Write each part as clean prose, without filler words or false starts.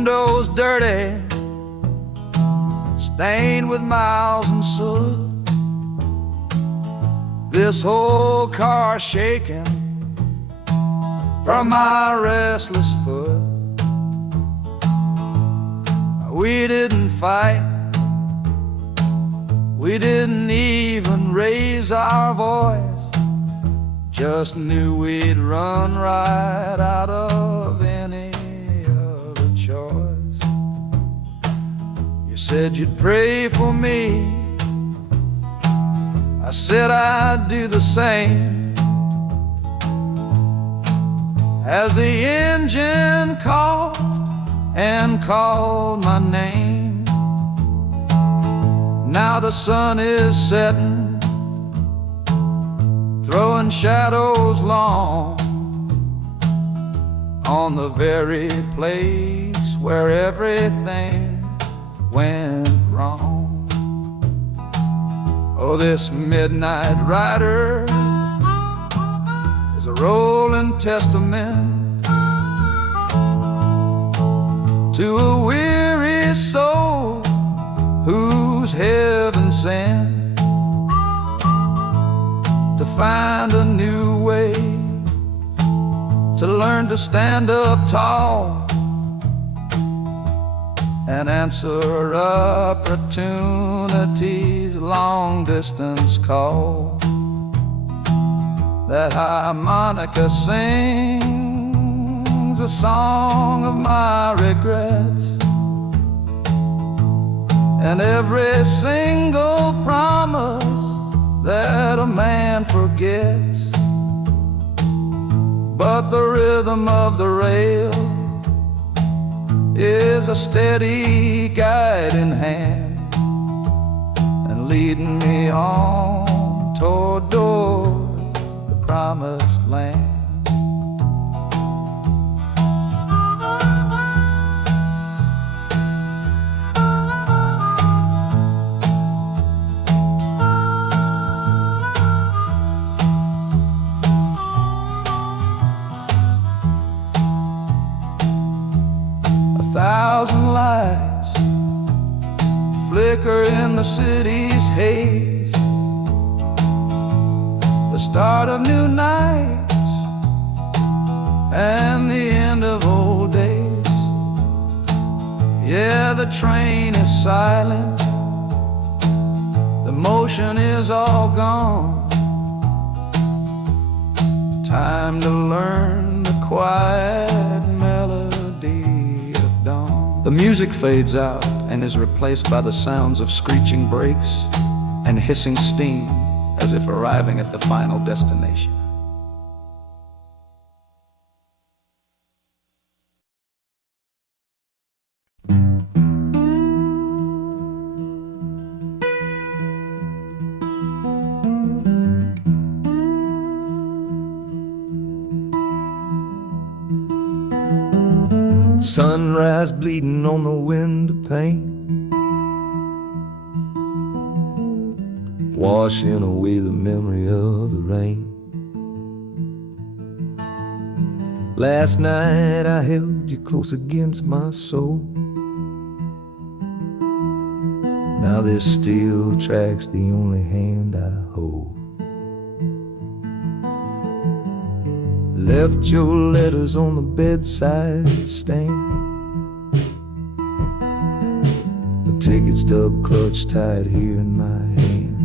windows dirty, stained with miles and soot. This whole car shaking from my restless foot. We didn't fight, we didn't even raise our voice, just knew we'd run right out of any other choice. You said you'd pray for me, I said I'd do the same. As the engine coughed and called my name, now the sun is setting, throwing shadows long on the very place where everything went wrong. Oh, this midnight rider is a rolling testament to a weary soul whose heaven sent to find a new way, to learn to stand up tall and answer opportunity's long-distance call. That harmonica sings a song of my regrets, and every single promise that a man forgets. But the rhythm of the rail is a steady guiding hand, and leading me on toward the promised land. A thousand lights flicker in the city's haze, the start of new nights and the end of old days. Yeah, the train is silent, the motion is all gone. Time to learn the quiet melody of dawn. The music fades out and is replaced by the sounds of screeching brakes and hissing steam, as if arriving at the final destination. Sunrise bleeding on the window pane, washing away the memory of the rain. Last night I held you close against my soul. Now this steel track's the only hand I hold. Left your letters on the bedside stand, the ticket stub clutched tight here in my hand.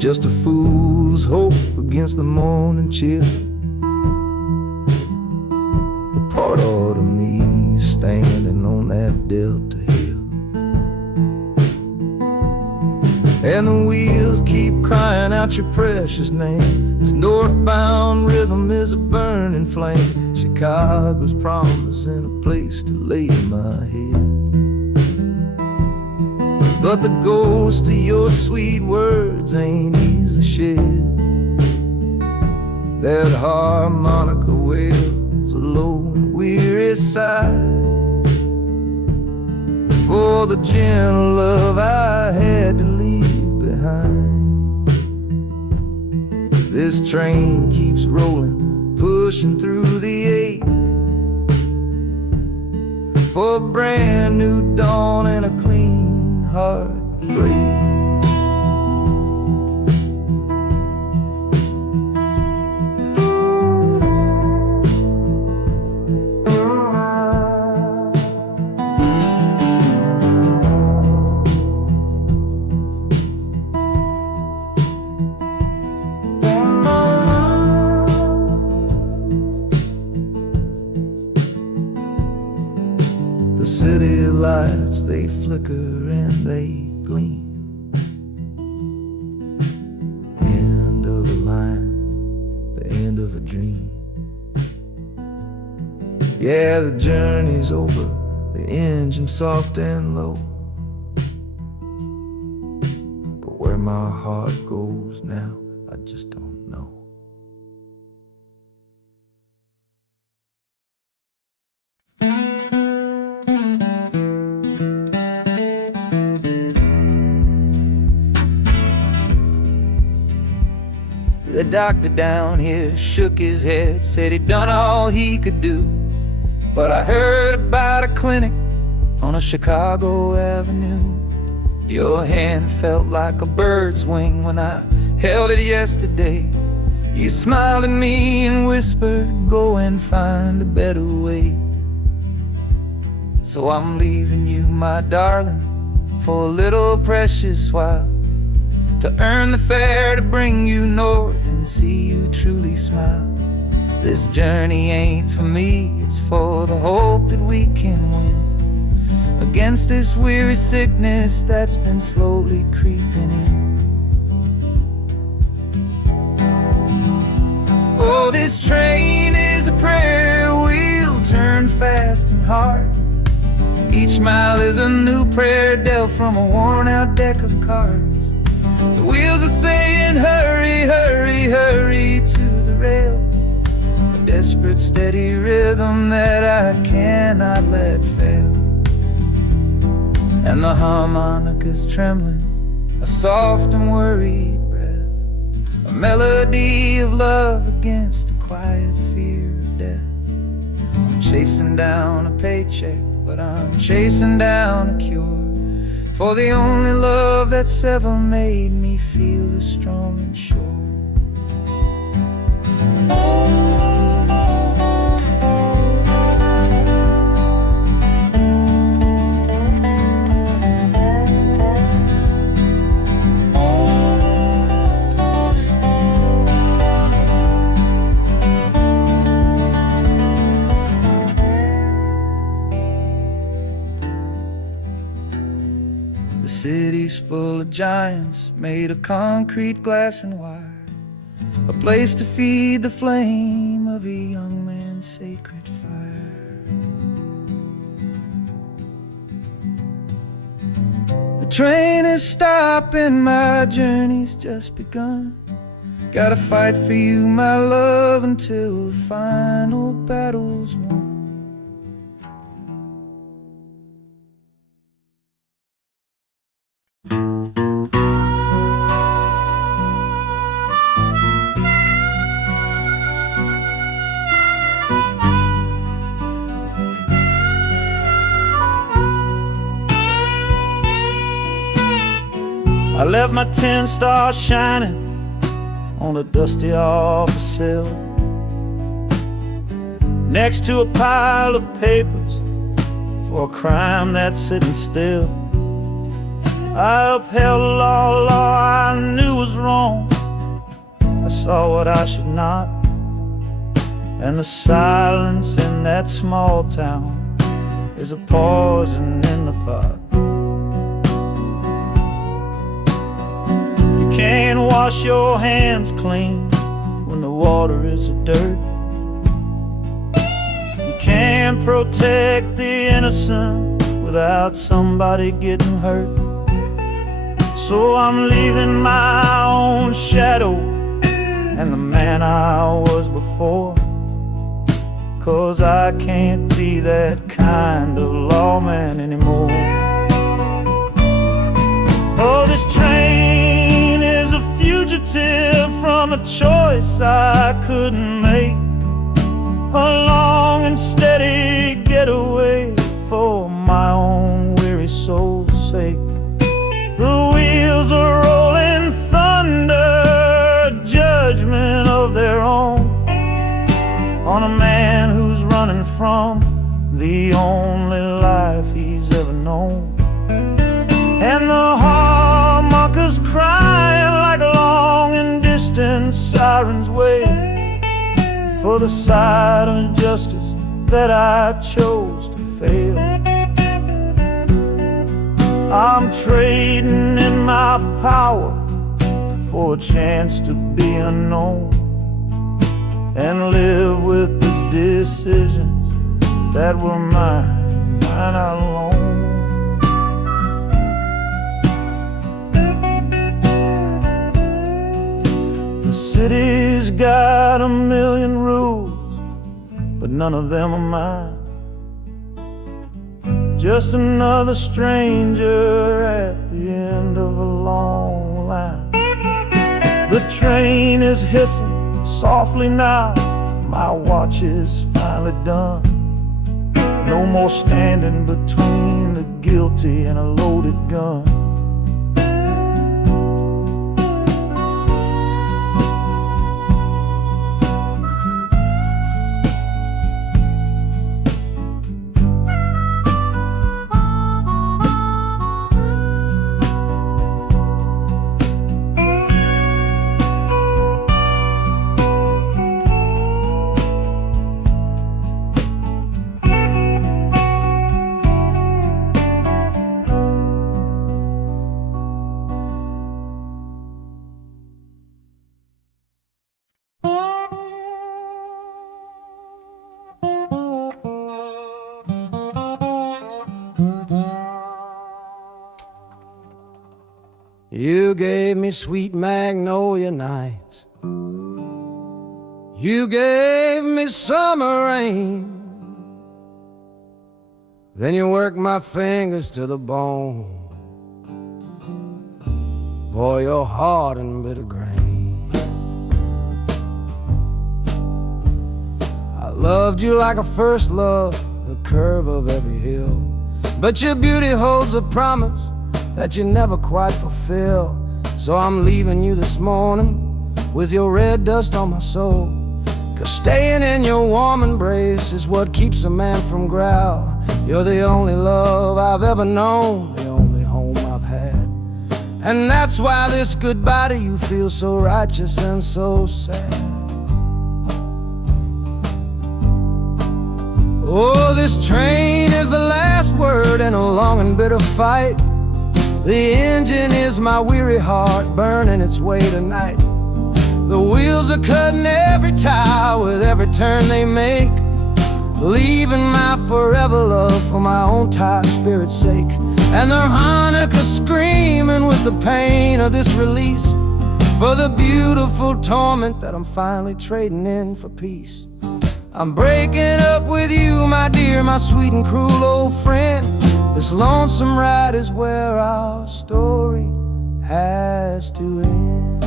Just a fool's hope against the morning chill, the part of me standing on that Delta hill. And the wheels keep crying out your precious name. This northbound rhythm is a burning flame, Chicago's promising a place to lay my head. But the ghost of your sweet words ain't easy shed. That harmonica wails a low and weary sigh for the gentle love I had to leave behind. This train keeps rolling, pushing through the ache, for a brand new dawn and a clean heartbreak. The city lights, they flicker and they gleam. End of a line, the end of a dream. Yeah, the journey's over, the engine soft and low. But where my heart goes now, I just don't know. The doctor down here shook his head, said he'd done all he could do. But I heard about a clinic on a Chicago avenue. Your hand felt like a bird's wing when I held it yesterday. You smiled at me and whispered, go and find a better way. So I'm leaving you, my darling, for a little precious while, to earn the fare to bring you north and see you truly smile. This journey ain't for me, it's for the hope that we can win against this weary sickness that's been slowly creeping in. Oh, this train is a prayer wheel turned fast and hard. Each mile is a new prayer dealt from a worn-out deck of cards. The wheels are saying hurry, hurry, hurry to the rail, a desperate steady rhythm that I cannot let fail. And the harmonica's trembling, a soft and worried breath, a melody of love against a quiet fear of death. I'm chasing down a paycheck, but I'm chasing down a cure for the only love that's ever made me feel this strong and sure. The city's full of giants made of concrete, glass, and wire, a place to feed the flame of a young man's sacred fire. The train is stopping, my journey's just begun. Gotta fight for you, my love, until the final battle's won. I left my 10 stars shining on a dusty office sill, next to a pile of papers for a crime that's sitting still. I upheld a law I knew was wrong. I saw what I should not, and the silence in that small town is a poison in the pot. You can't wash your hands clean when the water is of dirt. You can't protect the innocent without somebody getting hurt. So I'm leaving my own shadow and the man I was before, 'cause I can't be that kind of lawman anymore. Oh, this train is a fugitive from a choice I couldn't make, a long and steady getaway for from the only life he's ever known. And the harmonicas crying like long and distant sirens wait for the side of justice that I chose to fail. I'm trading in my power for a chance to be unknown and live with the decisions that were mine alone. The city's got a million rules, but none of them are mine. Just another stranger at the end of a long line. The train is hissing softly now, my watch is finally done. No more standing between the guilty and a loaded gun. You gave me sweet magnolia nights. You gave me summer rain. Then you worked my fingers to the bone. Boy, you're hard and bitter grain. I loved you like a first love, the curve of every hill. But your beauty holds a promise that you never quite fulfill. So I'm leaving you this morning with your red dust on my soul. 'Cause staying in your warm embrace is what keeps a man from growl. You're the only love I've ever known, the only home I've had. And that's why this goodbye to you feels so righteous and so sad. Oh, this train is the last word in a long and bitter fight. The engine is my weary heart burning its way tonight. The wheels are cutting every tire with every turn they make, leaving my forever love for my own tired spirit's sake. And the harmonica screaming with the pain of this release, for the beautiful torment that I'm finally trading in for peace. I'm breaking up with you, my dear, my sweet and cruel old friend. This lonesome ride is where our story has to end.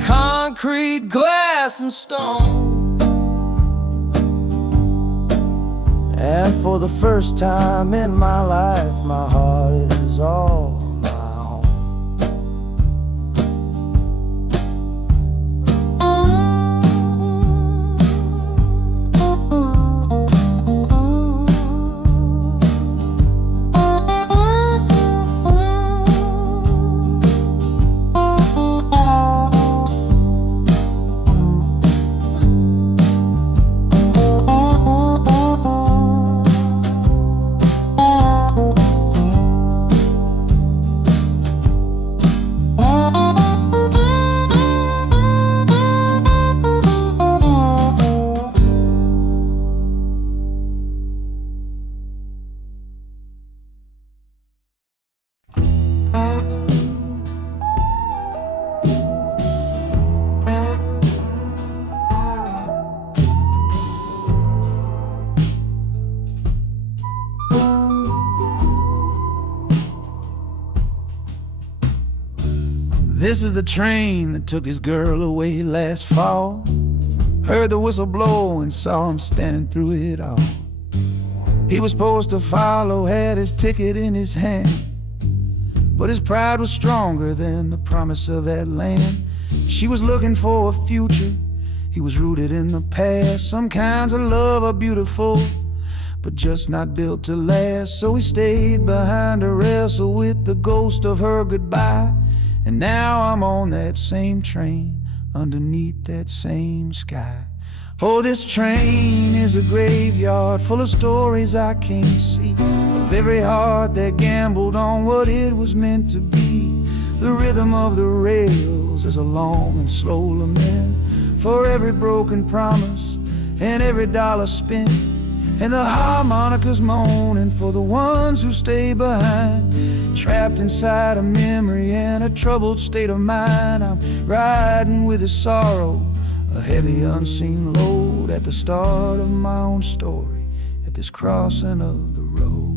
Concrete, glass, and stone. And for the first time in my life, my heart is all my own. This is the train that took his girl away last fall. Heard the whistle blow and saw him standing through it all. He was supposed to follow, had his ticket in his hand, but his pride was stronger than the promise of that land. She was looking for a future, he was rooted in the past. Some kinds of love are beautiful, but just not built to last. So he stayed behind to wrestle with the ghost of her goodbye. And now I'm on that same train, underneath that same sky. Oh, this train is a graveyard full of stories I can't see, of every heart that gambled on what it was meant to be. The rhythm of the rails is a long and slow lament for every broken promise and every dollar spent, and the harmonicas moaning for the ones who stay behind, trapped inside a memory and a troubled state of mind. I'm riding with a sorrow, a heavy unseen load, at the start of my own story, at this crossing of the road.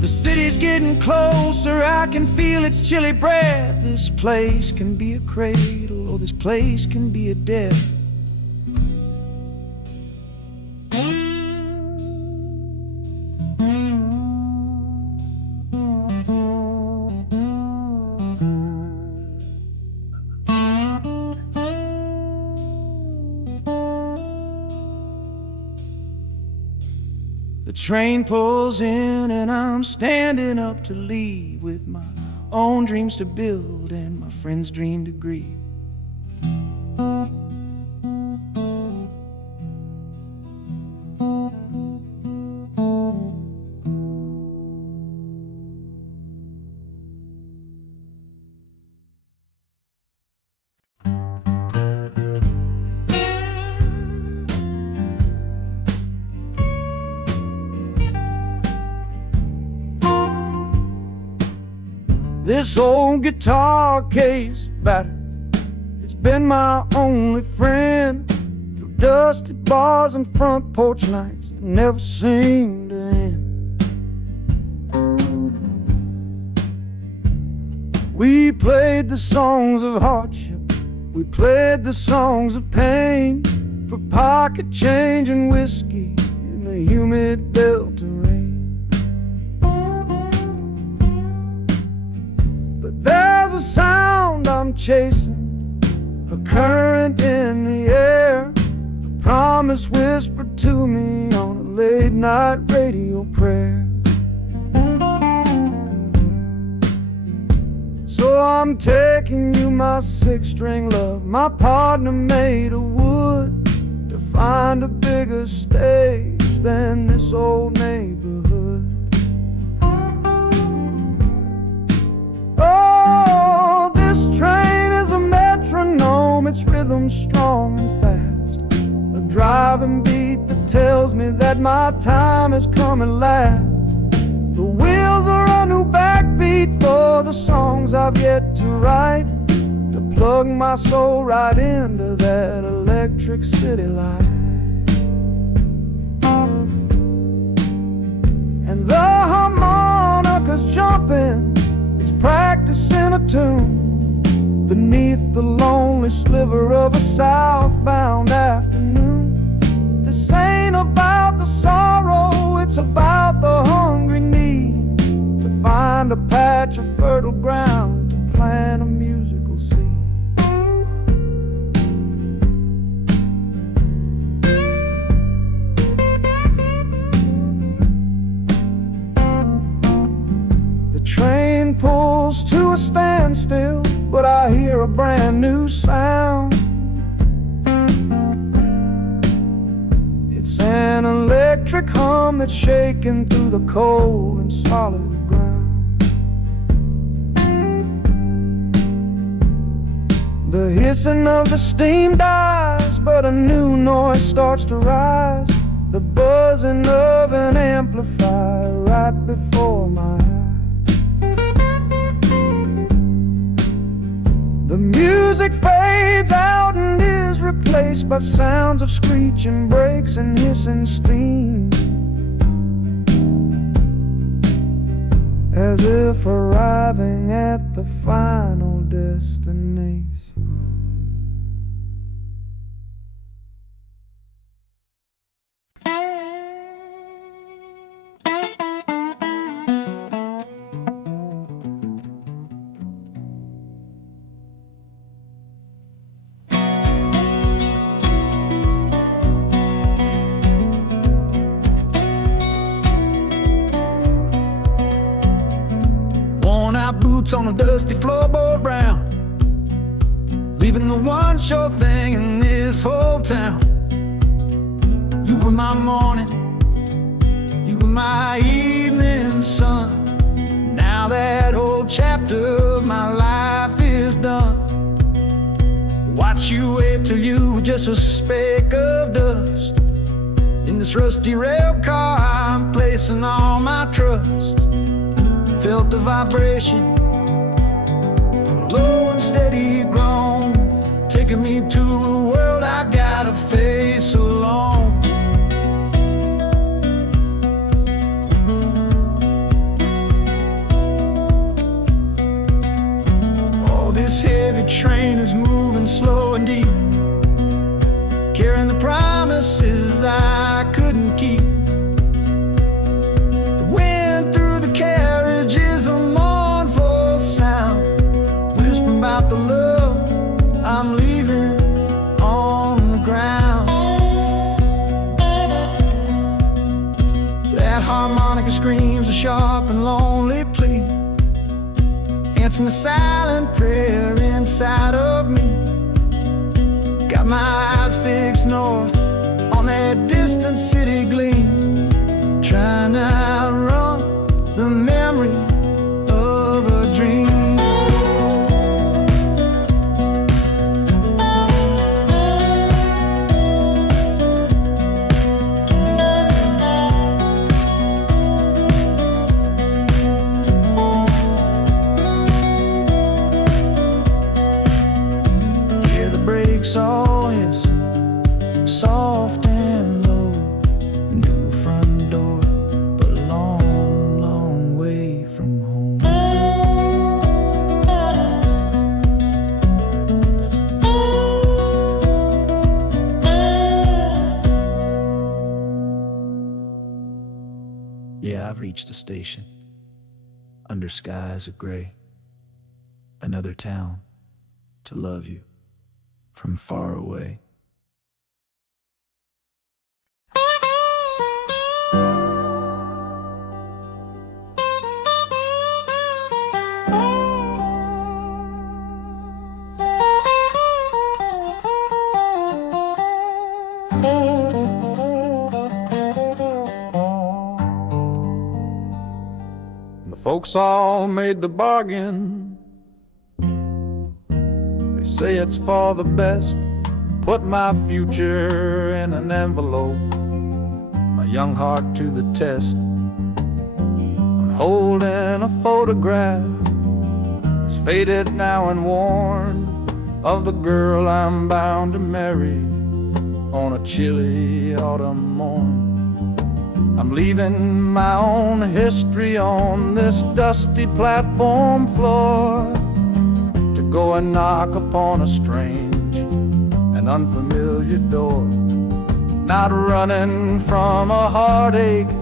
The city's getting closer, I can feel its chilly breath. This place can be a cradle, or this place can be a death. The train pulls in and I'm standing up to leave, with my own dreams to build and my friend's dream to grieve. This old guitar case battered, it's been my only friend through dusty bars and front porch nights that never seem to end. We played the songs of hardship, we played the songs of pain, for pocket change and whiskey in the humid Delta rain. There's a sound I'm chasing, a current in the air, a promise whispered to me on a late night radio prayer. So I'm taking you, my six-string love, my partner made of wood, to find a bigger stage than this old neighborhood. Oh, this train is a metronome, its rhythm strong and fast, a driving beat that tells me that my time has come at last. The wheels are a new backbeat for the songs I've yet to write, to plug my soul right into that electric city light. And the harmonica's jumping, practicing a tune beneath the lonely sliver of a southbound afternoon. This ain't about the sorrow, it's about the hungry need to find a patch of fertile ground to plant a musical seed. The train pulls to a standstill, but I hear a brand new sound. It's an electric hum that's shaking through the cold and solid ground. The hissing of the steam dies, but a new noise starts to rise. the buzzing of an amplifier right before my eyes. The music fades out and is replaced by sounds of screeching brakes and hissing steam, as if arriving at the final destination. Boots on a dusty floorboard brown, leaving the one sure thing in this whole town. You were my morning, you were my evening sun. Now that whole chapter of my life is done. Watch you wave till you were just a speck of dust. In this rusty rail car I'm placing all my trust. Felt the vibration, low and steady grown, taking me to a world I gotta face alone. Oh, this heavy train is moving slow and deep, carrying the promises I couldn't keep. The wind through the carriage is a mournful sound, whispering about the love I'm leaving on the ground. That harmonica screams a sharp and lonely plea, answering the silent prayer inside of me. Got my eyes fixed north on that distant city gleam, trying to outrun the memory of a dream. Hear the brakes all hiss, soft and low. New front door, but a long, long way from home. Yeah, I've reached the station, under skies of gray. Another town to love you from far away. The folks all made the bargain. They say it's for the best. Put my future in an envelope, my young heart to the test. I'm holding a photograph, it's faded now and worn, of the girl I'm bound to marry on a chilly autumn morn. I'm leaving my own history on this dusty platform floor, to go and knock upon a strange and unfamiliar door. Not running from a heartache,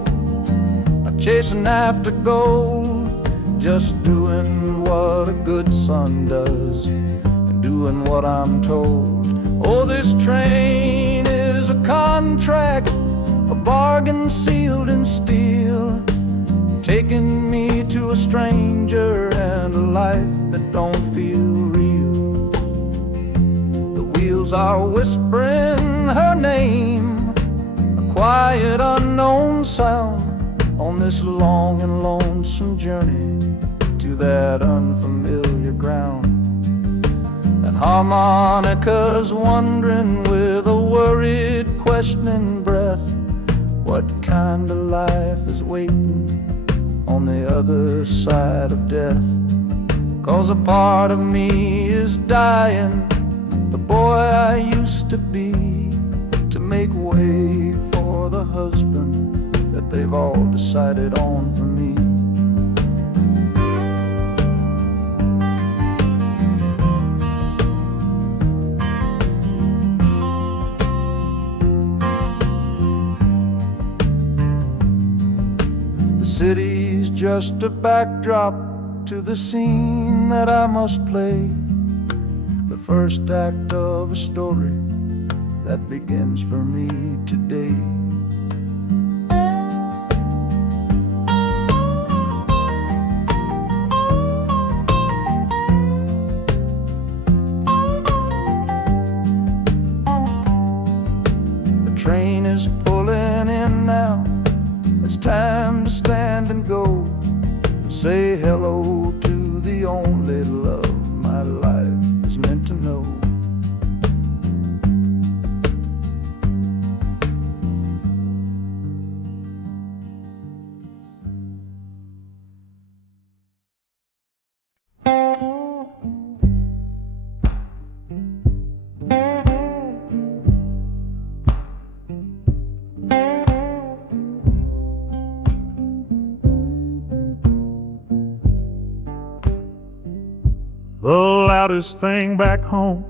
not chasing after gold, just doing what a good son does, and doing what I'm told. Oh, this train is a contract, a bargain sealed in steel, taking me to a stranger and a life that don't feel real. The wheels are whispering her name, a quiet unknown sound, on this long and lonesome journey to that unfamiliar ground. And harmonicas wondering with a worried, questioning breath, what kind of life is waiting on the other side of death. 'Cause a part of me is dying, the boy I used to be, to make way for the husband that they've all decided on for me. The city's just a backdrop to the scene that I must play, the first act of a story that begins for me today. The train is pulling in now, it's time to stand and go, say hello to the only love my life is meant to know. The loudest thing back home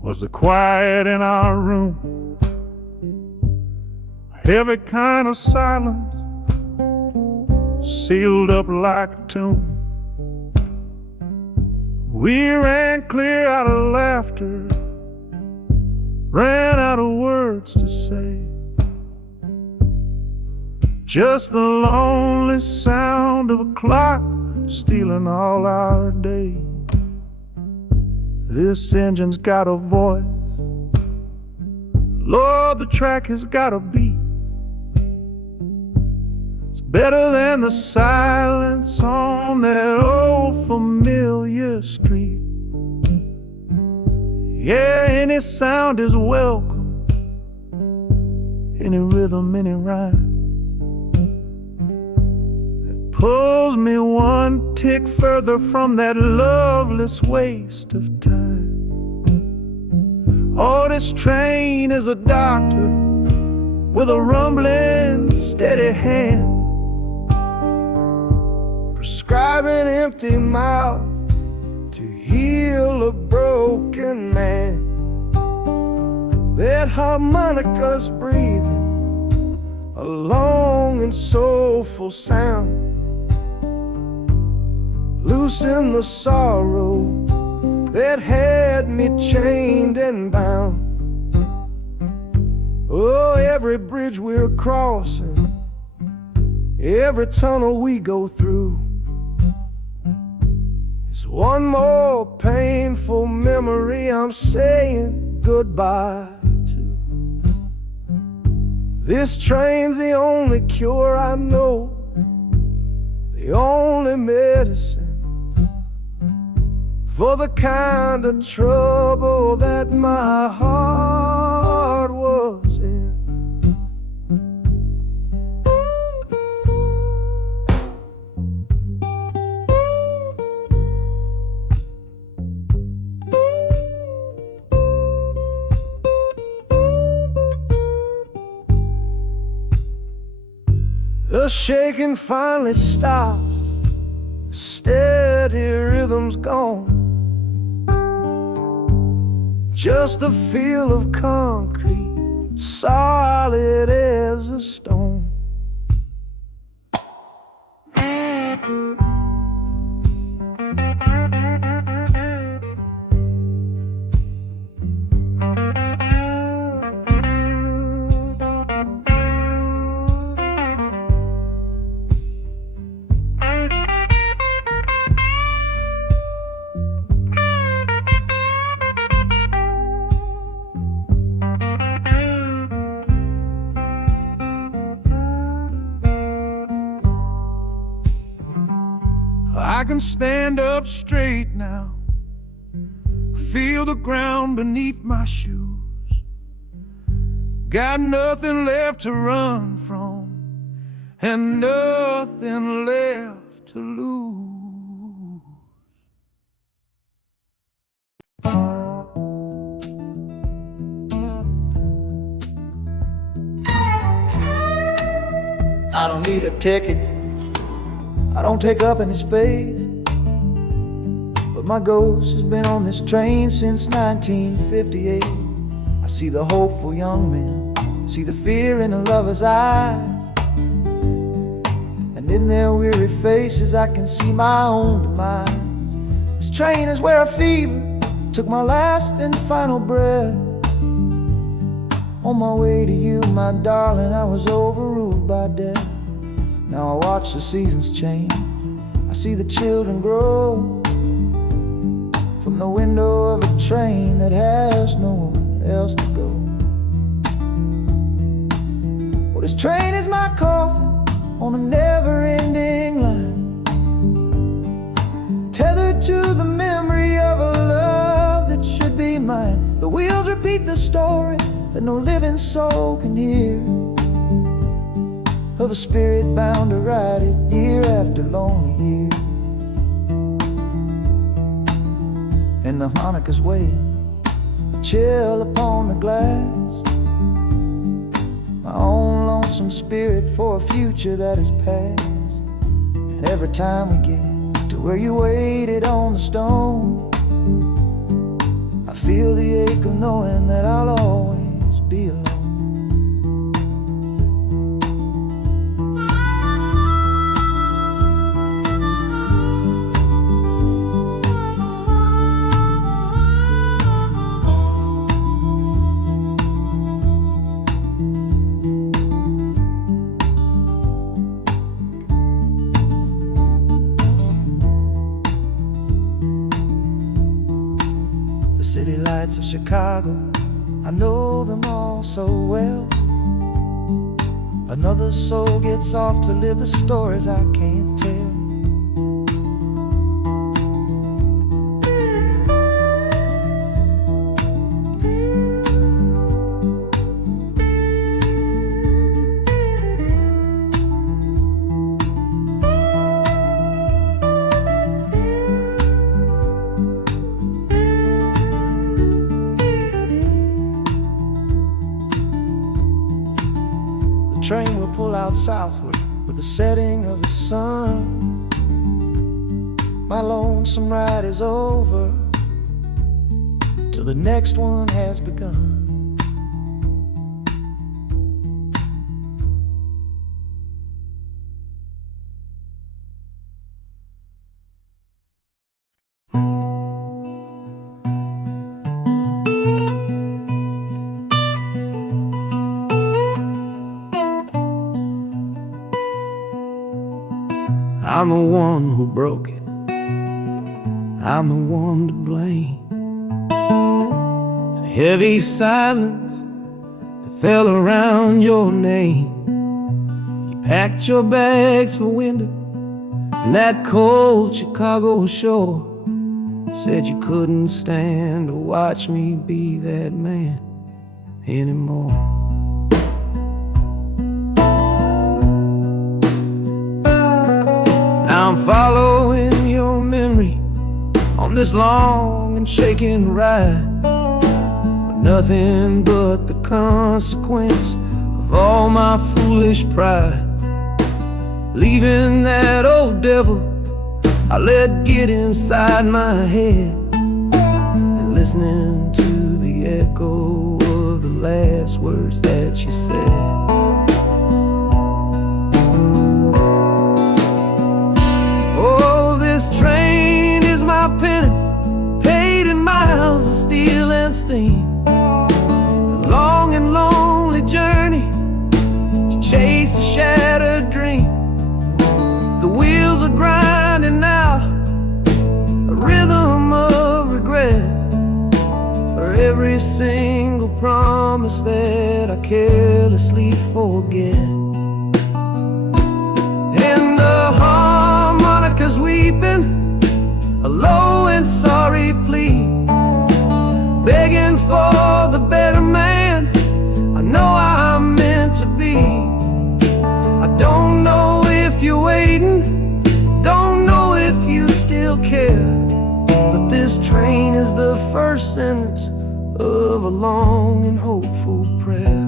was the quiet in our room, a heavy kind of silence sealed up like a tomb. We ran clear out of laughter, ran out of words to say, just the lonely sound of a clock stealing all our day. This engine's got a voice, Lord, the track has got a beat. It's better than the silence on that old familiar street. Yeah, any sound is welcome, any rhythm, any rhyme, pulls me one tick further from that loveless waste of time. Oh, this train is a doctor with a rumbling, steady hand, prescribing empty mouths to heal a broken man. That harmonica's breathing a long and soulful sound, loosen the sorrow that had me chained and bound. Oh, every bridge we're crossing, every tunnel we go through, is one more painful memory I'm saying goodbye to. This train's the only cure I know, the only medicine for the kind of trouble that my heart was in. The shaking finally stops, steady rhythm's gone, just a feel of concrete, solid as a stone. I can stand up straight now, feel the ground beneath my shoes, Got nothing left to run from and nothing left to lose. I don't need a ticket, I don't take up any space, but my ghost has been on this train since 1958. I see the hopeful young men, see the fear in the lover's eyes, and in their weary faces I can see my own demise. This train is where a fever took my last and final breath. On my way to you, my darling, I was overruled by death. Now I watch the seasons change, I see the children grow from the window of a train that has nowhere else to go. Well, this train is my coffin on a never-ending line, tethered to the memory of a love that should be mine. The wheels repeat the story that no living soul can hear, of a spirit bound to ride it year after lonely year. And the harmonicas wail, a chill upon the glass, my own lonesome spirit for a future that is past. And every time we get to where you waited on the stone, I feel the ache of knowing that I'll always be alone. The city lights of Chicago, I know them all so well. Another soul gets off to live the stories I can't tell. The train will pull out southward with the setting of the sun. My lonesome ride is over till the next one has begun. I'm the one who broke it, I'm the one to blame. The heavy silence that fell around your name. You packed your bags for winter in that cold Chicago shore. Said you couldn't stand to watch me be that man anymore. I'm following your memory on this long and shaking ride, but nothing but the consequence of all my foolish pride. Leaving that old devil I let get inside my head, and listening to the echo of the last words that you said. This train is my penance, paid in miles of steel and steam. A long and lonely journey to chase a shattered dream. The wheels are grinding now, a rhythm of regret, for every single promise that I carelessly forget. And the harmonica's weeping a low and sorry plea, begging for the better man I know I first sentence of a long and hopeful prayer.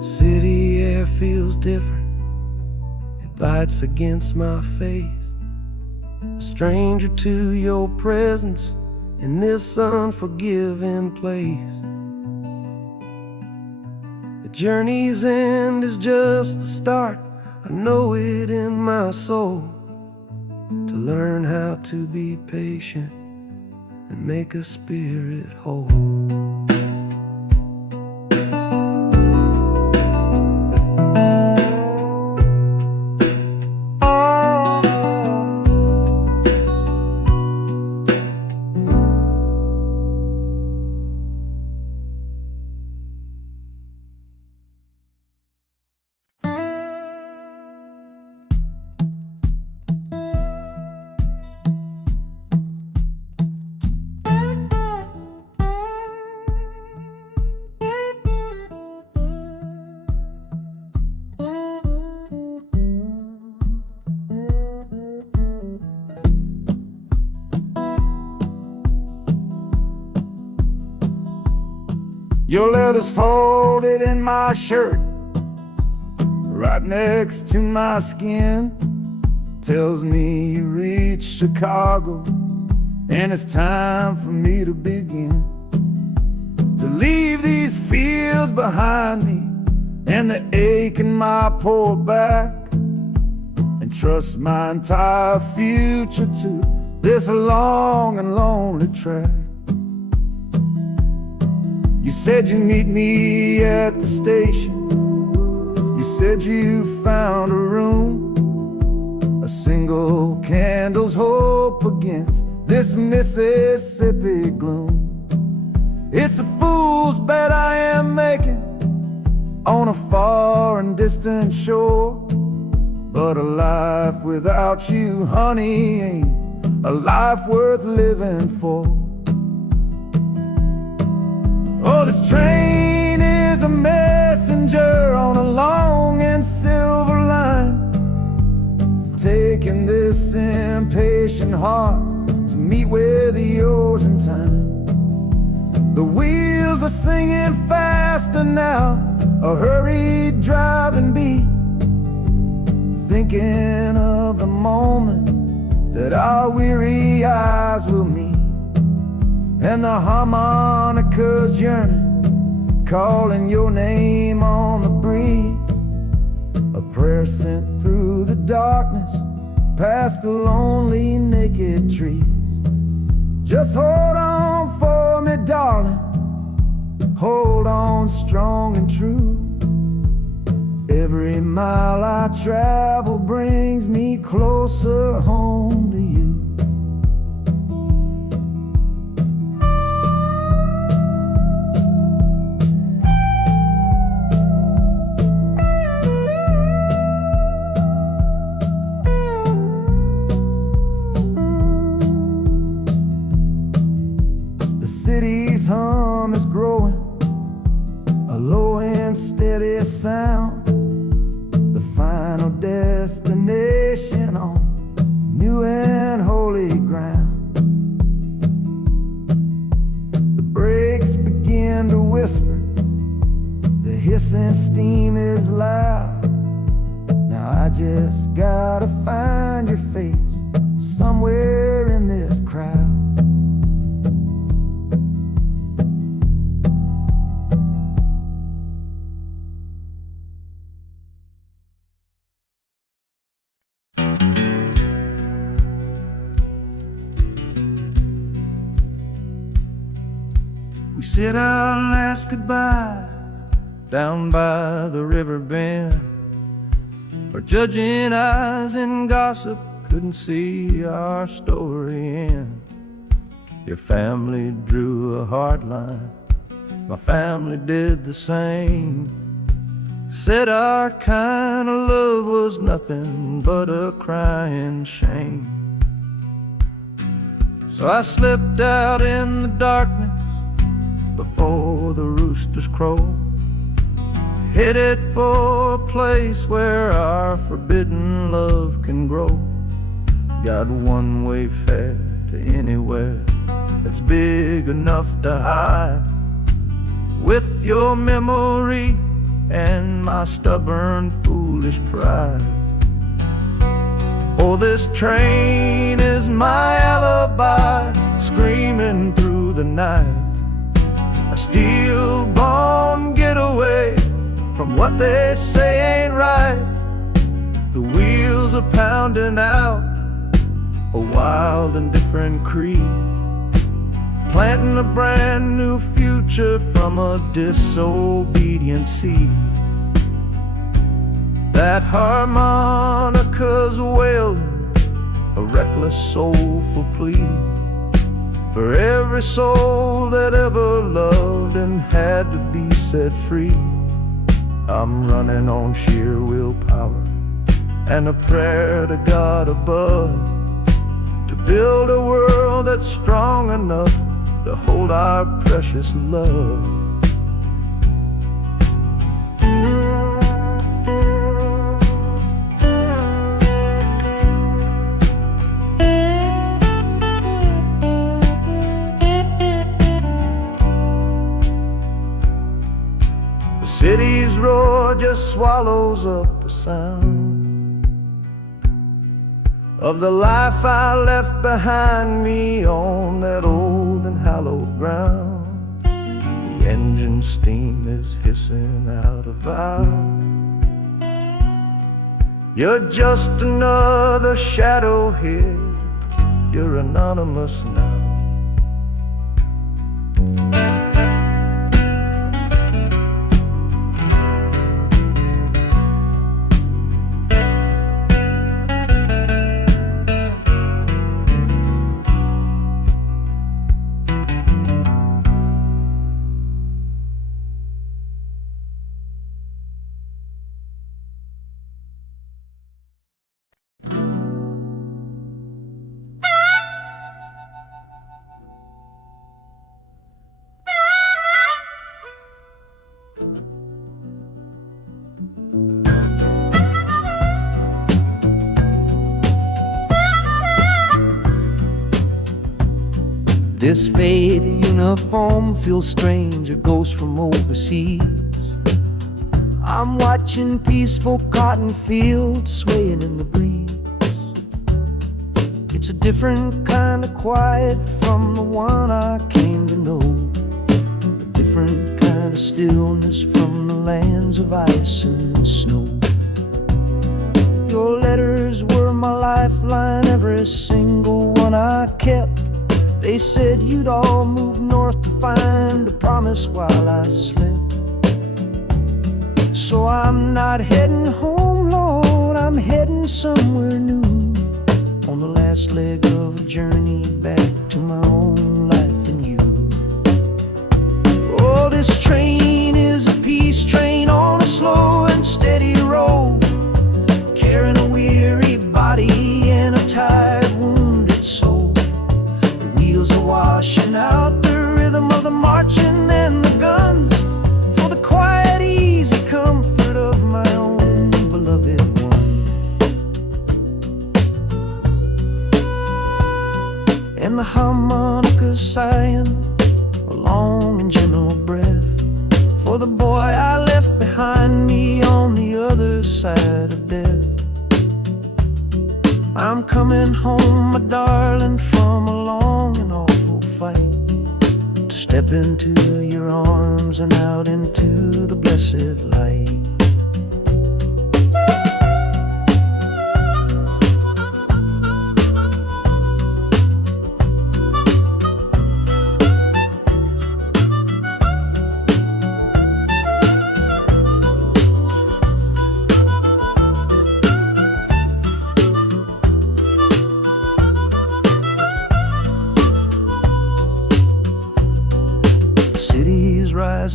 City air feels different, it bites against my face. A stranger to your presence in this unforgiving place. The journey's end is just the start, I know it in my soul. To learn how to be patient and make a spirit whole. Your letter's folded in my shirt, right next to my skin. Tells me you reached Chicago, and it's time for me to begin. To leave these fields behind me, and the ache in my poor back, and trust my entire future to this long and lonely track. You said you'd meet me at the station. You said you found a room, a single candle's hope against this Mississippi gloom. It's a fool's bet I am making on a far and distant shore, but a life without you, honey, ain't a life worth living for. Oh, this train is a messenger on a long and silver line, taking this impatient heart to meet with yours in time. The wheels are singing faster now, a hurried driving beat, thinking of the moment that our weary eyes will meet. And the harmonica's yearning, calling your name on the breeze. A prayer sent through the darkness, past the lonely naked trees. Just hold on for me, darling, hold on strong and true. Every mile I travel brings me closer home to you. City's hum is growing, a low and steady sound. The final destination on new and holy ground. The brakes begin to whisper, the hissing steam is loud. Now I just gotta find your face somewhere in this crowd. We sit our last goodbye down by the river bend, where judging eyes and gossip couldn't see our story end. Your family drew a hard line, my family did the same. Said our kind of love was nothing but a crying shame. So I slipped out in the darkness before the roosters crow, headed for a place where our forbidden love can grow. Got one way fare to anywhere that's big enough to hide, with your memory and my stubborn, foolish pride. Oh, this train is my alibi, screaming through the night, a steel-born getaway from what they say ain't right. The wheels are pounding out a wild and different creed, planting a brand new future from a disobedient seed. That harmonica's wailing, a reckless soulful plea for every soul that ever loved and had to be set free. I'm running on sheer willpower and a prayer to God above, to build a world that's strong enough to hold our precious love. The city's roar just swallows up the sound of the life I left behind me on that old and hallowed ground. The engine steam is hissing out a vow. You're just another shadow here, you're anonymous now. This faded uniform feels strange, a ghost from overseas. I'm watching peaceful cotton fields swaying in the breeze. It's a different kind of quiet from the one I came to know, a different kind of stillness from the lands of ice and snow. Your letters were my lifeline, every single one I kept. They said you'd all move north to find a promise while I slept. So I'm not heading home, Lord, I'm heading somewhere new, on the last leg of a journey back to my own life and you. Oh, this train is a peace train on a slow and steady road, carrying a weary body and a tired, wounded soul. Wheels are washing out the rhythm of the marching and the guns, for the quiet, easy comfort of my own beloved one. And the harmonica's sighing a long and gentle breath for the boy I left behind me on the other side of death. I'm coming home, my darling, from a long and awful fight, to step into your arms and out into the blessed light.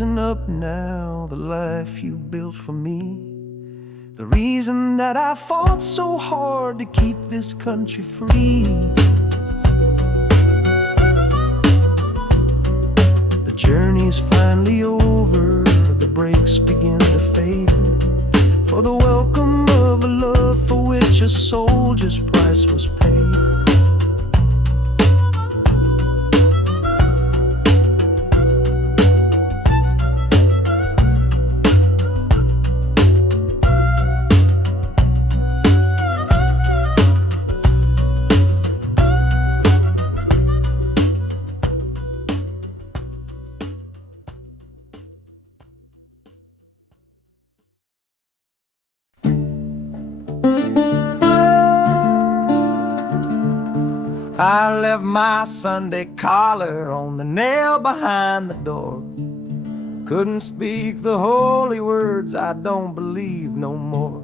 rising up now, the life you built for me. The reason that I fought so hard to keep this country free. The journey's finally over, the brakes begin to fade, for the welcome of a love for which a soldier's price was paid. I left my Sunday collar on the nail behind the door. Couldn't speak the holy words, I don't believe no more.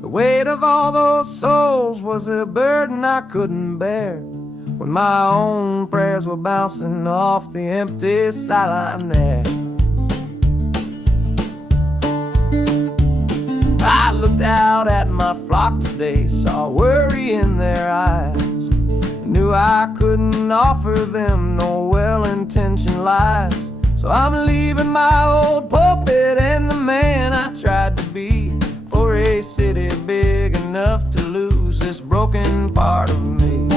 The weight of all those souls was a burden I couldn't bear, when my own prayers were bouncing off the empty sideline there. I looked out at my flock today, saw worry in their eyes, knew I couldn't offer them no well-intentioned lies. So I'm leaving my old pulpit and the man I tried to be, for a city big enough to lose this broken part of me.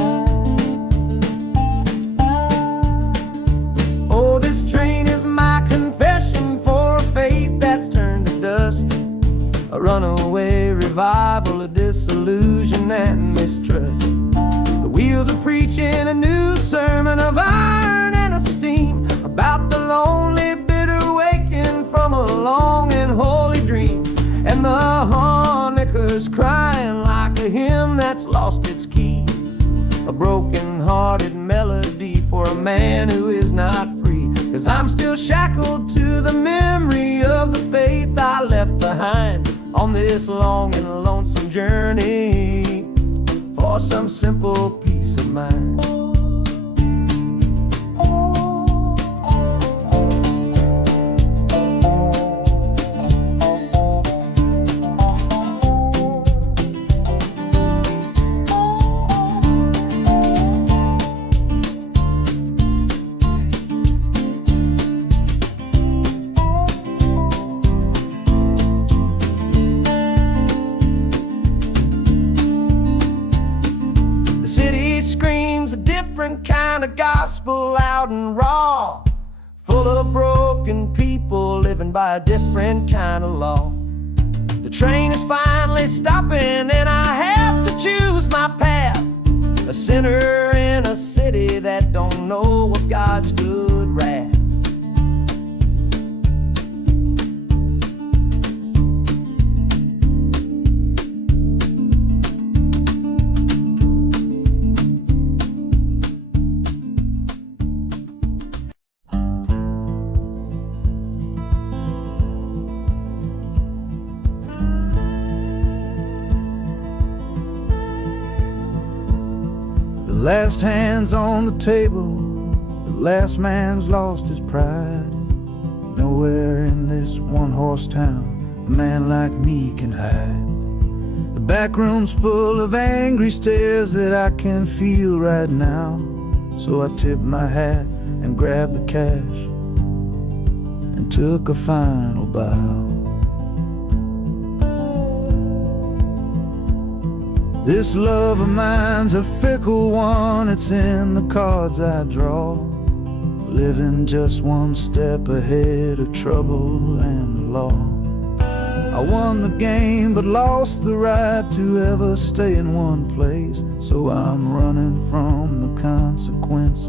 Oh, this train is my confession for a faith that's turned to dust, a runaway revival of disillusion and mistrust. Wheels are preaching a new sermon of iron and of steam, about the lonely, bitter waking from a long and holy dream. And the harmonicas crying like a hymn that's lost its key, a broken-hearted melody for a man who is not free. 'Cause I'm still shackled to the memory of the faith I left behind on this long and lonesome journey for some simple peace of mind. Kind of gospel loud and raw, full of broken people living by a different kind of law. The train is finally stopping and I have to choose my path, a sinner in a city that don't know of God's good wrath. The last hand's on the table, the last man's lost his pride. Nowhere in this one-horse town a man like me can hide. The back room's full of angry stares that I can feel right now. So I tipped my hat and grabbed the cash and took a final bow. This love of mine's a fickle one, it's in the cards I draw. Living just one step ahead of trouble and the law. I won the game but lost the right to ever stay in one place. So I'm running from the consequences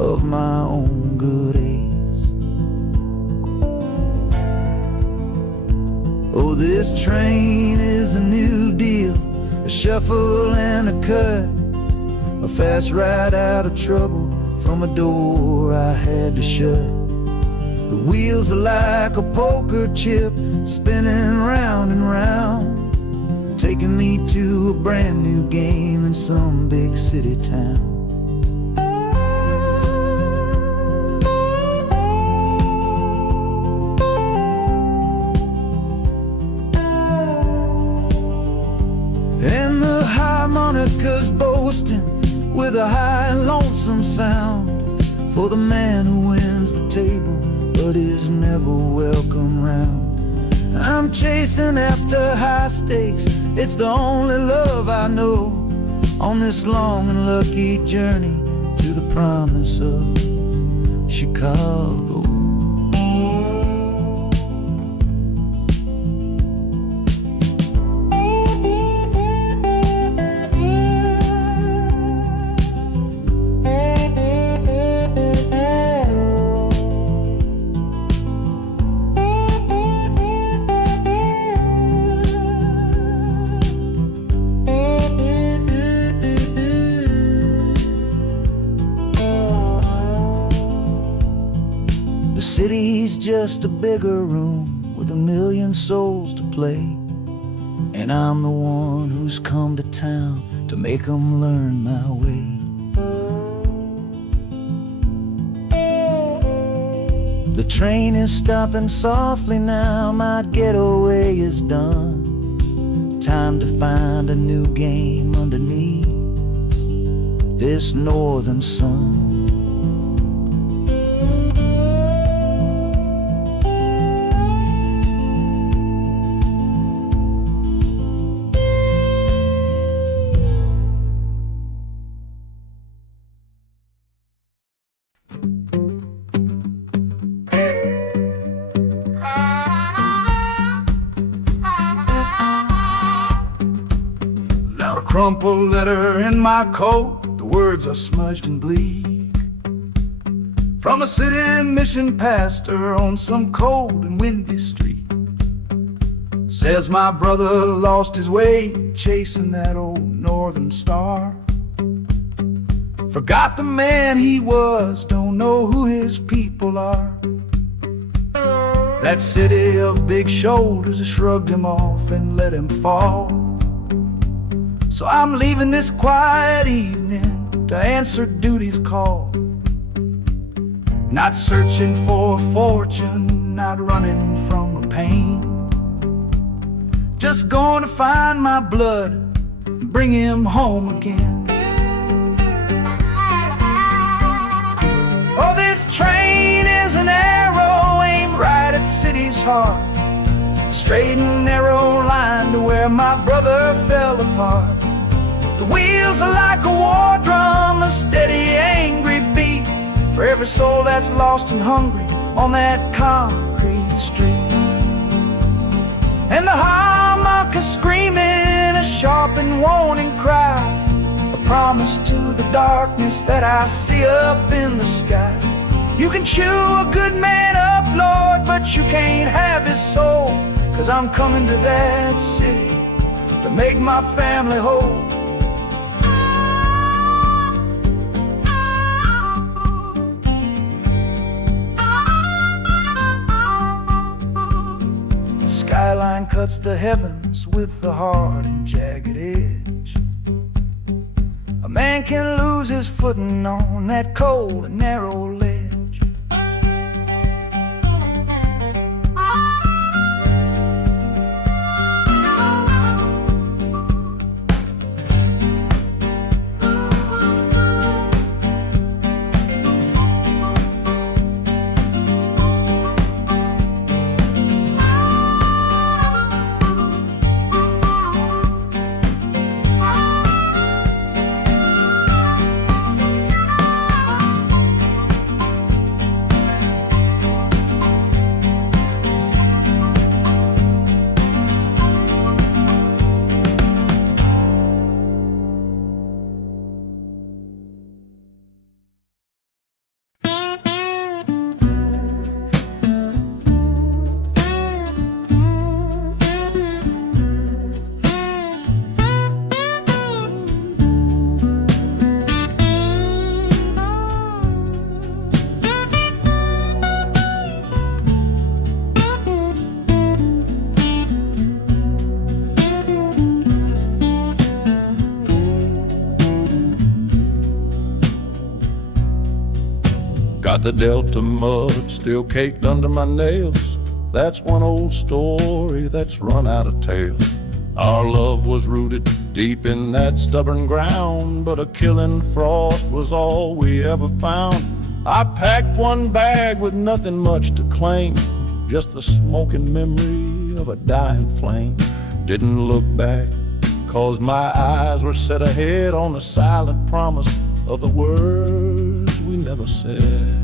of my own good ace. Oh, this train is a new deal, a shuffle and a cut, a fast ride out of trouble from a door I had to shut. The wheels are like a poker chip, spinning round and round, taking me to a brand new game in some big city town. toasting with a high and lonesome sound for the man who wins the table but is never welcome round. I'm chasing after high stakes, it's the only love I know on this long and lucky journey to the promise of Chicago. The city's just a bigger room with a million souls to play, and I'm the one who's come to town to make 'em learn my way. The train is stopping softly now, my getaway is done. Time to find a new game underneath this northern sun. Now a crumpled letter in my coat, the words are smudged and bleak, from a city mission pastor on some cold and windy street. Says my brother lost his way chasing that old northern star, forgot the man he was, don't know who his people are. That city of big shoulders shrugged him off and let him fall. So I'm leaving this quiet evening to answer duty's call. Not searching for a fortune, not running from a pain, just going to find my blood and bring him home again. Oh, this train is an arrow aimed right at the city's heart, straight and narrow line to where my brother fell apart. The wheels are like a war drum, a steady, angry beat for every soul that's lost and hungry on that concrete street. And the harmonica screaming a sharp and warning cry, a promise to the darkness that I see up in the sky. You can chew a good man up, Lord, but you can't have his soul, 'cause I'm coming to that city to make my family whole. The skyline cuts the heavens with a hard and jagged edge. A man can lose his footing on that cold and narrow ledge. Got the Delta mud still caked under my nails. That's one old story that's run out of tales. Our love was rooted deep in that stubborn ground, but a killing frost was all we ever found. I packed one bag with nothing much to claim, just the smoking memory of a dying flame. Didn't look back, 'cause my eyes were set ahead on the silent promise of the words we never said.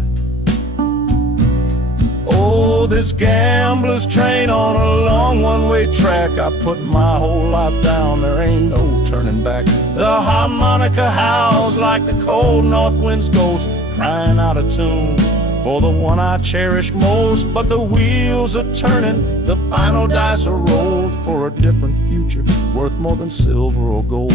Oh, this gambler's train on a long one-way track. I put my whole life down, there ain't no turning back. The harmonica howls like the cold north wind's ghost, crying out a tune for the one I cherish most. But the wheels are turning, the final dice are rolled for a different future, worth more than silver or gold.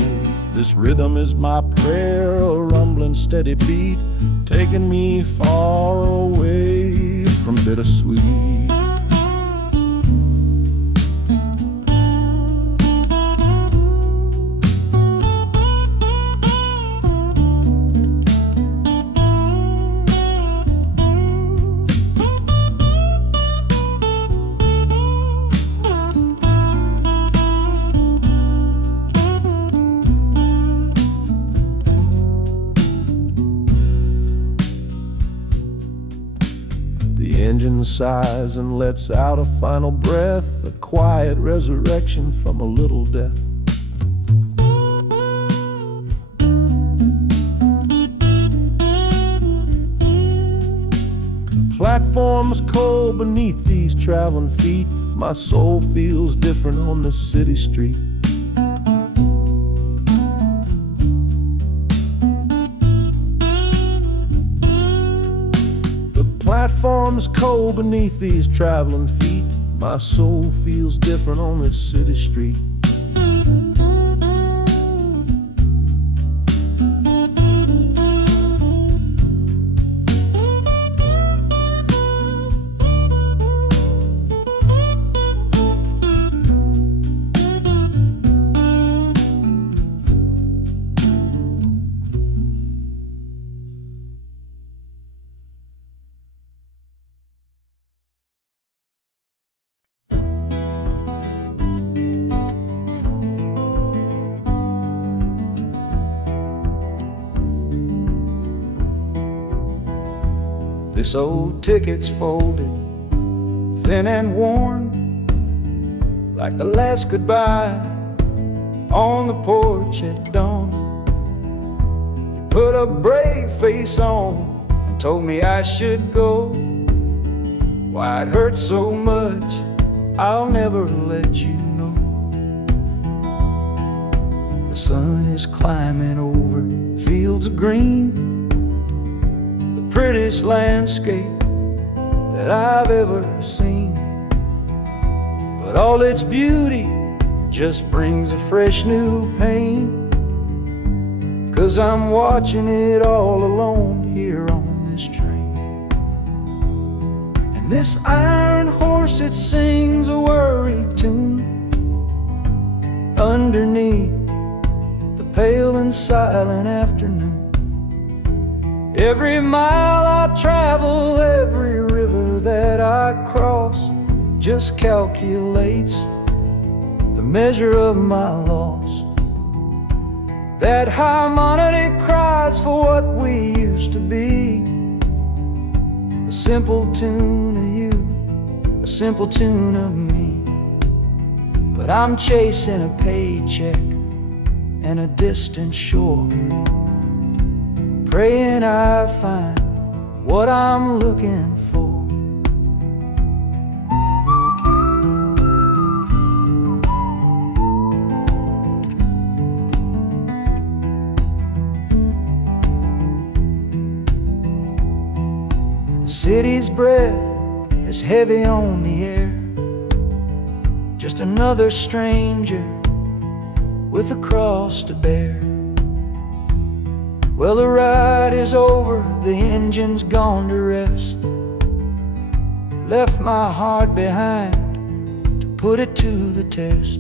This rhythm is my prayer, a rumbling steady beat, taking me far away from bittersweet. The engine sighs and lets out a final breath, a quiet resurrection from a little death. The platform's cold beneath these traveling feet. My soul feels different on this city street. Platform's cold beneath these traveling feet. My soul feels different on this city street. This old ticket's folded, thin and worn, like the last goodbye on the porch at dawn. You put a brave face on and told me I should go. Why it hurts so much, I'll never let you know. The sun is climbing over fields of green, prettiest landscape that I've ever seen. But all its beauty just brings a fresh new pain, 'cause I'm watching it all alone here on this train. And this iron horse, it sings a worry tune underneath the pale and silent afternoon. Every mile I travel, every river that I cross, just calculates the measure of my loss. That harmony cries for what we used to be, a simple tune of you, a simple tune of me. But I'm chasing a paycheck and a distant shore, praying I find what I'm looking for. The city's breath is heavy on the air, just another stranger with a cross to bear. Well, the ride is over, the engine's gone to rest, left my heart behind to put it to the test.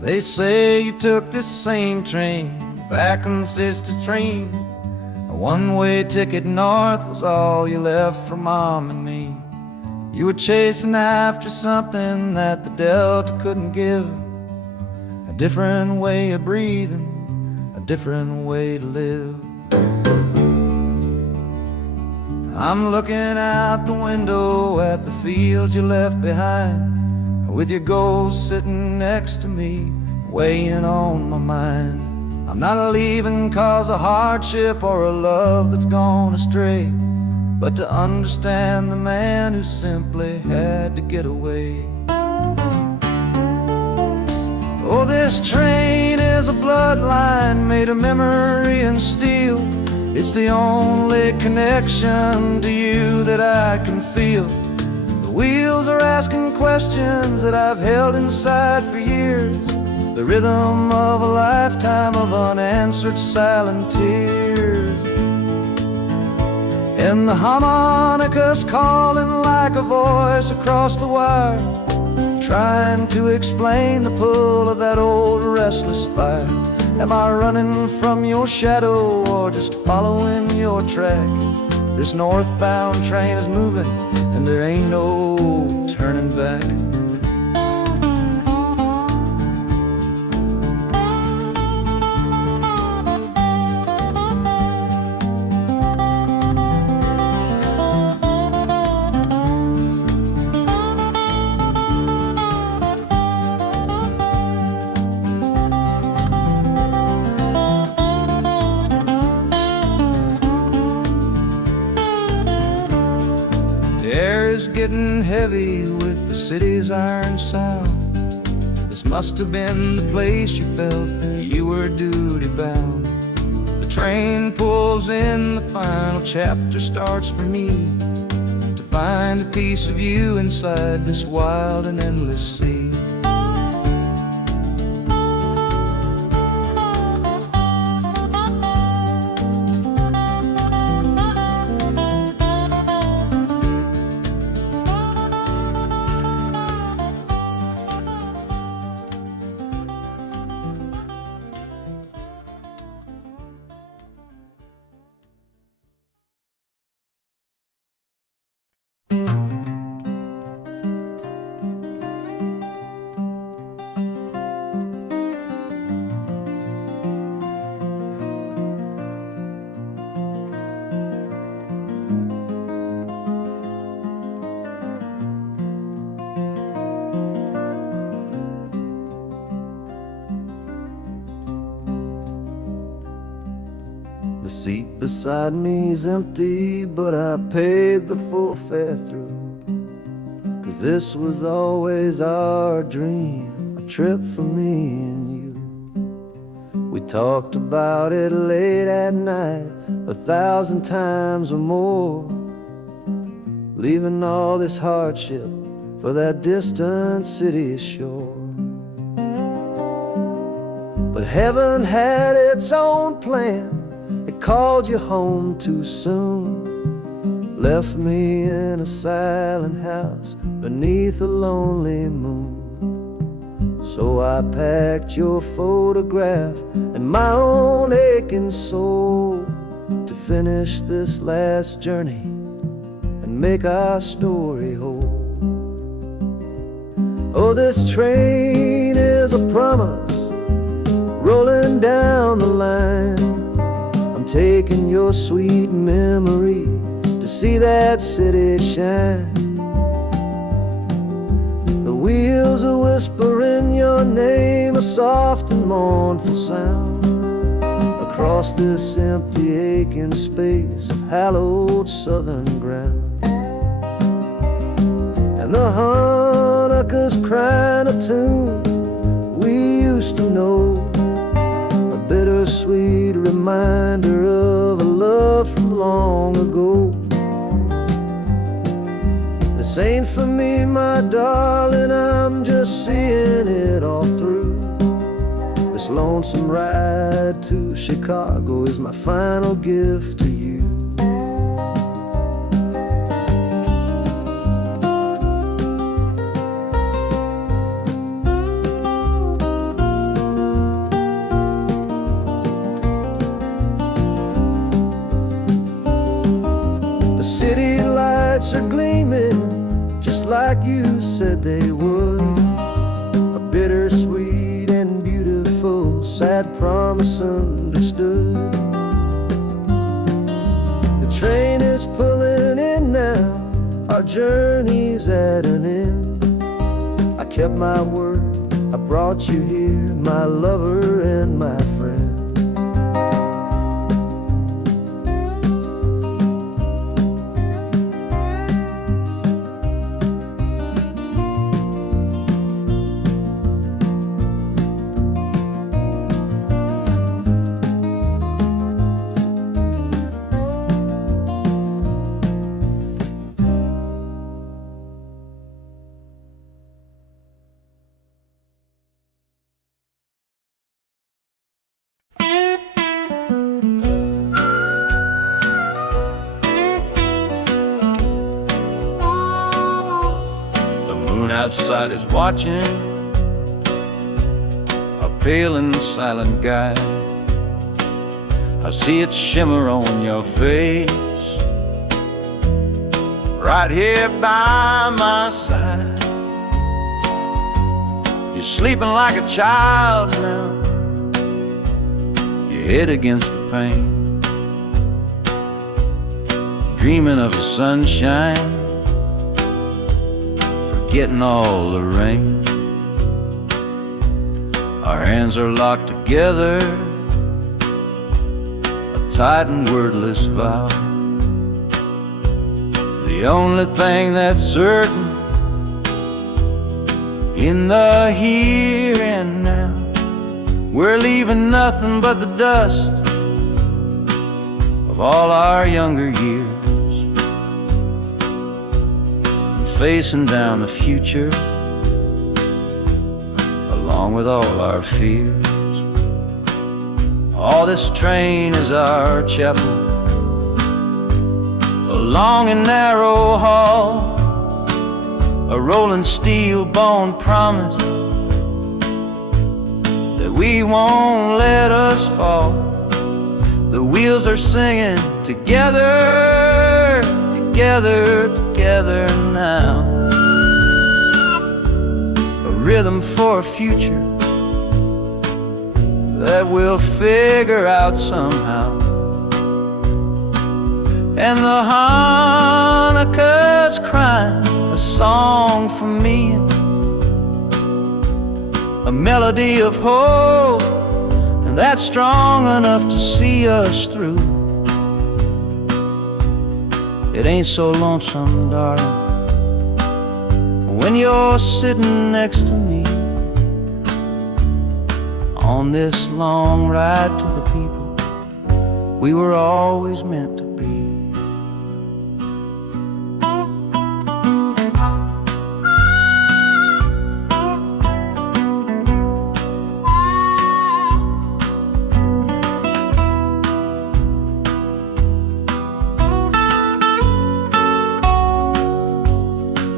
They say you took this same train back on Sister Train. A one-way ticket north was all you left for Mom and me. You were chasing after something that the Delta couldn't give. A different way of breathing, a different way to live. I'm looking out the window at the fields you left behind, with your ghost sitting next to me, weighing on my mind. I'm not leaving cause of hardship or a love that's gone astray, but to understand the man who simply had to get away. Oh, this train is a bloodline made of memory and steel. It's the only connection to you that I can feel. The wheels are asking questions that I've held inside for years, the rhythm of a lifetime of unanswered silent tears. And the harmonica's calling like a voice across the wire, trying to explain the pull of that old restless fire. Am I running from your shadow or just following your track? This northbound train is moving and there ain't no turning back. Getting heavy with the city's iron sound. This must have been the place you felt that you were duty bound. The train pulls in, the final chapter starts for me, to find a piece of you inside this wild and endless sea. The seat beside me's empty, but I paid the full fare through, 'cause this was always our dream, a trip for me and you. We talked about it late at night, 1,000 times or more, leaving all this hardship for that distant city's shore. But heaven had its own plan. It called you home too soon, left me in a silent house beneath a lonely moon. So I packed your photograph and my own aching soul to finish this last journey and make our story whole. Oh, this train is a promise rolling down the line. I'm taking your sweet memory to see that city shine. The wheels are whispering your name, a soft and mournful sound, across this empty aching space of hallowed southern ground. And the harmonicas crying a tune we used to know, a bittersweet reminder of a love from long ago. This ain't for me, my darling, I'm just seeing it all through. This lonesome ride to Chicago is my final gift to you. lights are gleaming just like you said they would. A bittersweet and beautiful sad promise understood. The train is pulling in now, our journey's at an end. I kept my word, I brought you here, my lover and my friend. Outside is watching, a pale and silent guy. I see it shimmer on your face, right here by my side. You're sleeping like a child now, your head against the pane, dreaming of the sunshine, getting all the rain. Our hands are locked together, a tight and wordless vow. The only thing that's certain in the here and now, we're leaving nothing but the dust of all our younger years, facing down the future along with all our fears. Oh, this train is our chapel, a long and narrow hall, a rolling steel bone promise that we won't let us fall. The wheels are singing together, together, together now. A rhythm for a future that we'll figure out somehow. And the Hanukkah's crying a song for me, a melody of hope, and that's strong enough to see us through. It ain't so lonesome, darling, when you're sitting next to me on this long ride to the people we were always meant to be.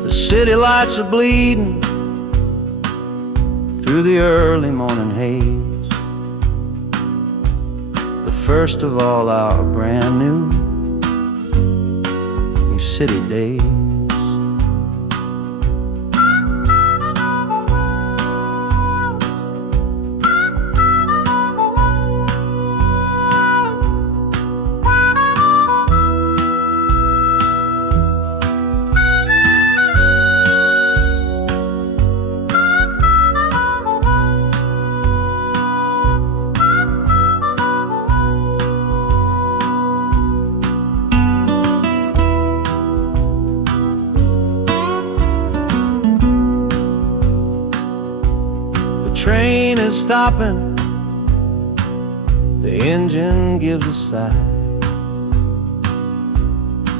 City lights are bleeding through the early morning haze, the first of all our brand new city days. Train is stopping, the engine gives a sigh.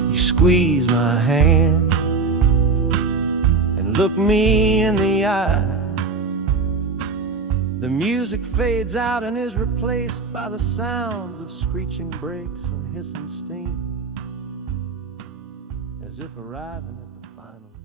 You squeeze my hand and look me in the eye. The music fades out and is replaced by the sounds of screeching brakes and hissing steam, as if arriving at the final scene.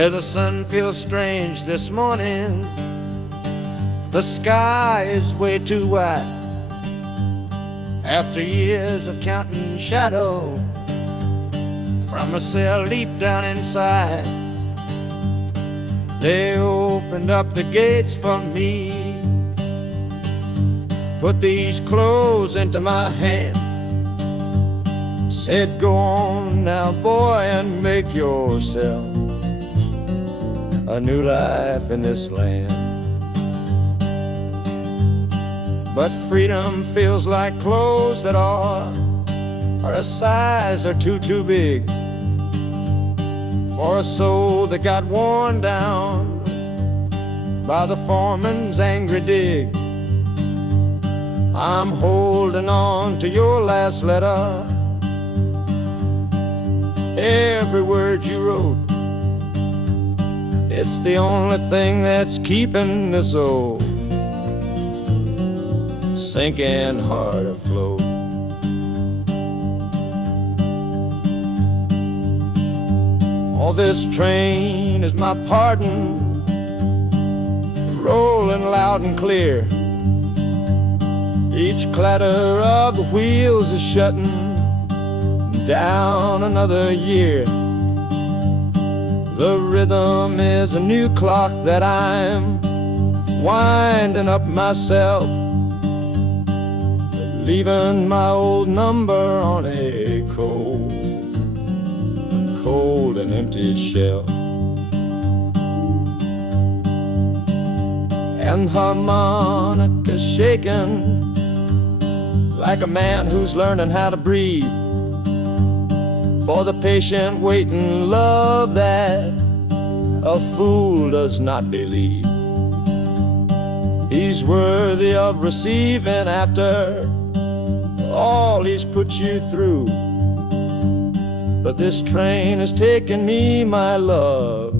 The sun feels strange this morning. The sky is way too wide. After years of counting shadow from a cell deep down inside, they opened up the gates for me, put these clothes into my hand, said, go on now, boy, and make yourself a new life in this land. But freedom feels like clothes that are a size or two big for a soul that got worn down by the foreman's angry dig. I'm holding on to your last letter, every word you wrote. It's the only thing that's keeping this old sinking heart afloat. Oh, this train is my pardon, rolling loud and clear. Each clatter of the wheels is shutting down another year. The rhythm is a new clock that I'm winding up myself, leaving my old number on a cold and empty shelf. And harmonica shaking like a man who's learning how to breathe for the patient waiting love that a fool does not believe. He's worthy of receiving after all he's put you through. But this train has taken me, my love,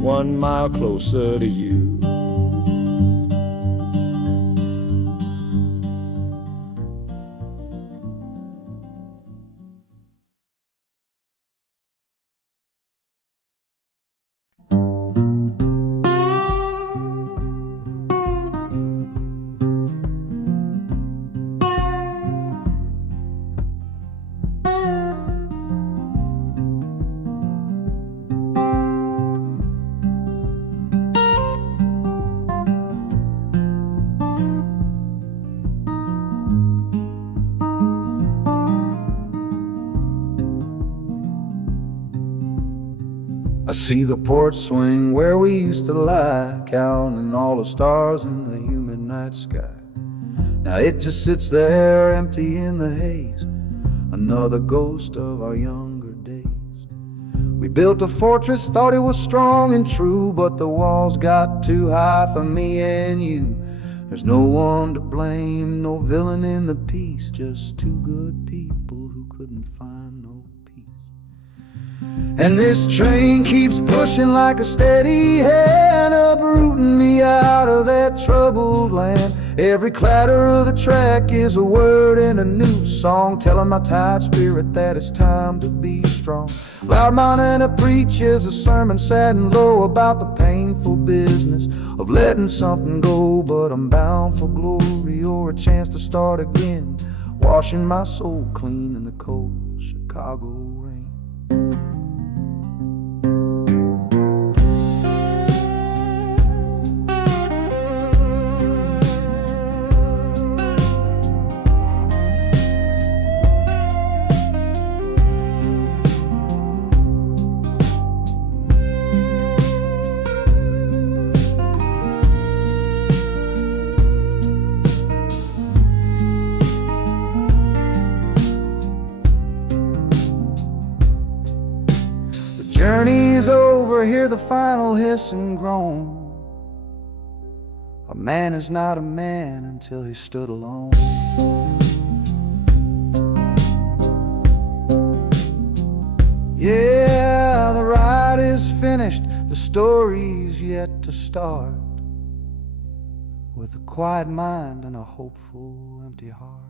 1 mile closer to you. I see the porch swing where we used to lie, counting all the stars in the humid night sky. Now it just sits there empty in the haze, another ghost of our younger days. We built a fortress, thought it was strong and true, but the walls got too high for me and you. There's no one to blame, no villain in the piece, just two good people who couldn't find no peace. And this train keeps pushing like a steady hand, uprooting me out of that troubled land. Every clatter of the track is a word in a new song, telling my tired spirit that it's time to be strong. Loud Montana preaches a sermon sad and low about the painful business of letting something go, but I'm bound for glory or a chance to start again, washing my soul clean in the cold Chicago rain. Journey's over, hear the final hiss and groan. A man is not a man until he stood alone. Yeah, the ride is finished, the story's yet to start, with a quiet mind and a hopeful, empty heart.